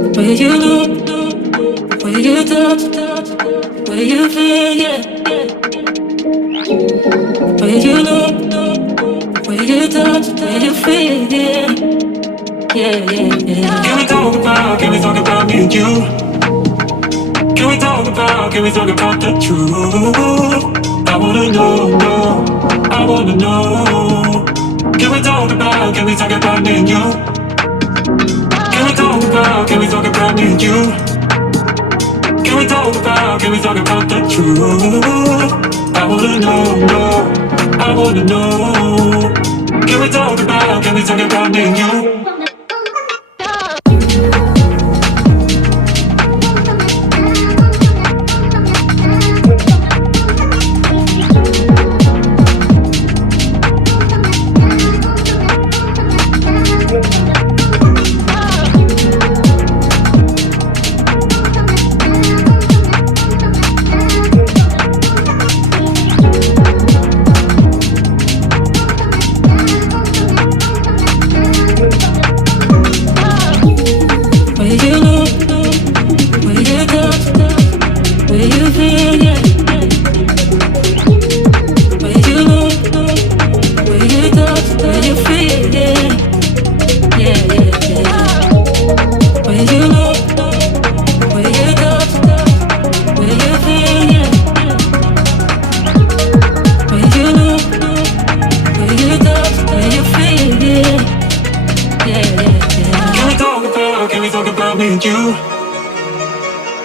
Where you look, where you touch, where you feel, yeah. Where you look, where you touch, where you feel, yeah. Yeah, yeah, yeah. Can we talk about me and you? Can we talk about the truth? I wanna know, no, I wanna know. Can we talk about me and you? Can we talk about me and you? Can we talk about the truth? I wanna know, no, I wanna know. Can we talk about me and you?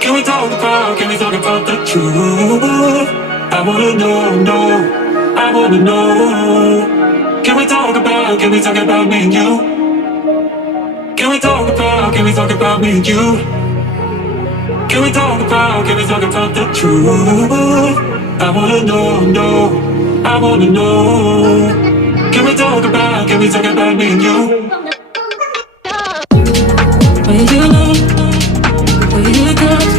Can we talk about the truth? I wanna know, no, I wanna know. Can we talk about me and you? Can we talk about me and you? Can we talk about the truth? I wanna know, no, I wanna know. Can we talk about me and you? Where you look, where you touch,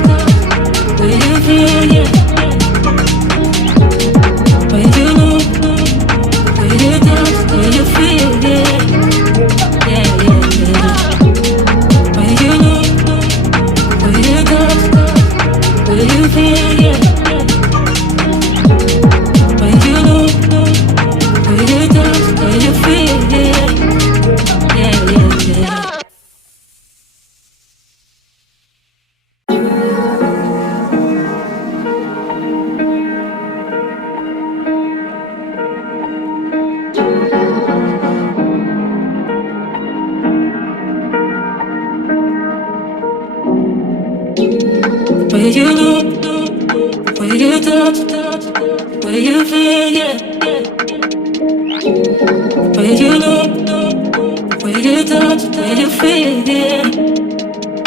where you feel, yeah. Where you look, where you touch, where you feel, yeah. Yeah, yeah, yeah. Where you look, where you touch, where you feel, yeah. Where you look, where you touch, where you feel, yeah. Yeah, yeah, yeah. Where you look, where you touch, where you feel, yeah. Where you look, where you touch, where you feel, yeah.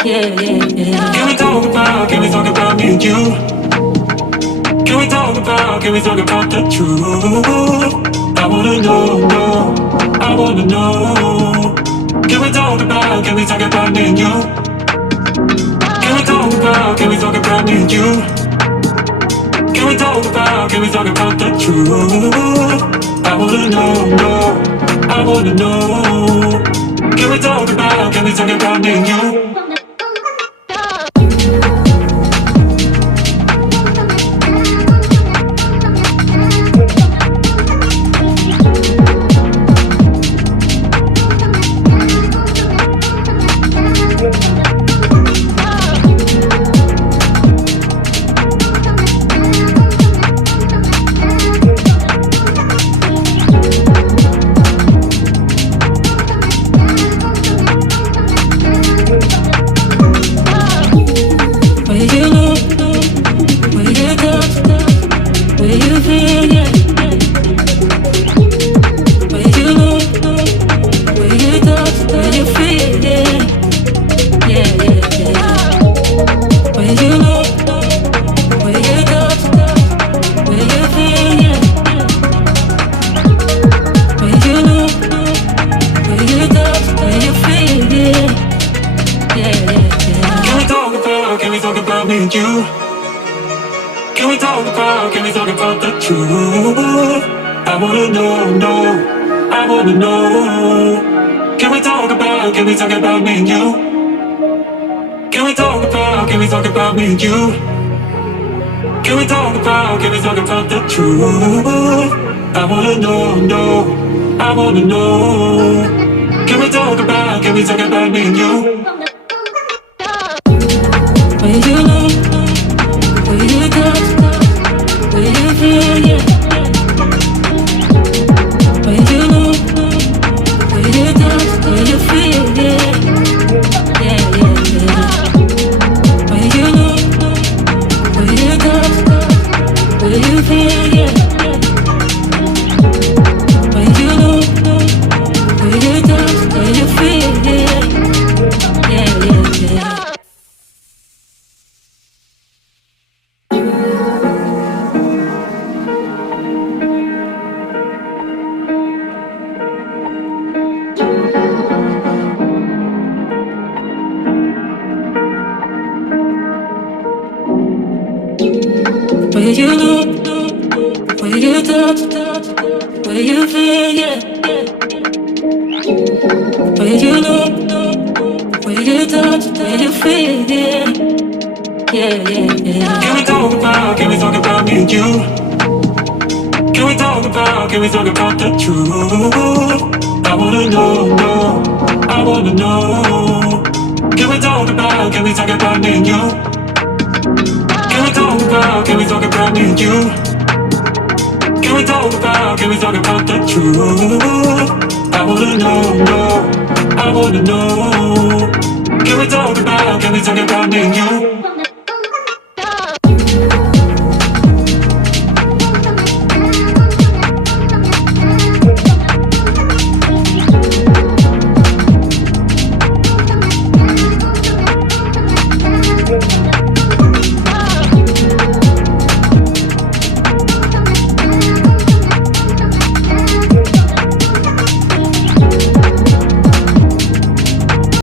Yeah, yeah, yeah. Can we talk about me and you? Can we talk about the truth? I wanna know, no, I wanna know. Can we talk about me and you? Can we talk about me and you? Can we talk about the truth? I wanna know, no, I wanna know. Can we talk about me and you? Can we talk about the truth? I wanna know, no, I wanna know. Can we talk about me and you? Can we talk about, can we talk about me and you? Can we talk about, can we talk about the truth? I wanna know, no, I wanna know. Can we talk about me and you? Where you know, where you touch, where you feel, yeah. Where you know, where you touch, where you feel, yeah. Yeah, yeah, yeah. Where you know, where you touch, where you feel, yeah. Where you know, where you touch, where you feel, yeah. Yeah, yeah, yeah. Where you look, where you touch, where you feel, yeah. Where you look, where you touch, where you feel, yeah. Yeah, yeah, yeah. Can we talk about me and you? Can we talk about the truth? I wanna know, no, I wanna know. Can we talk about me and you? Can we talk about me and you? Can we talk about the truth? I wanna know, no, I wanna know. Can we talk about me and you?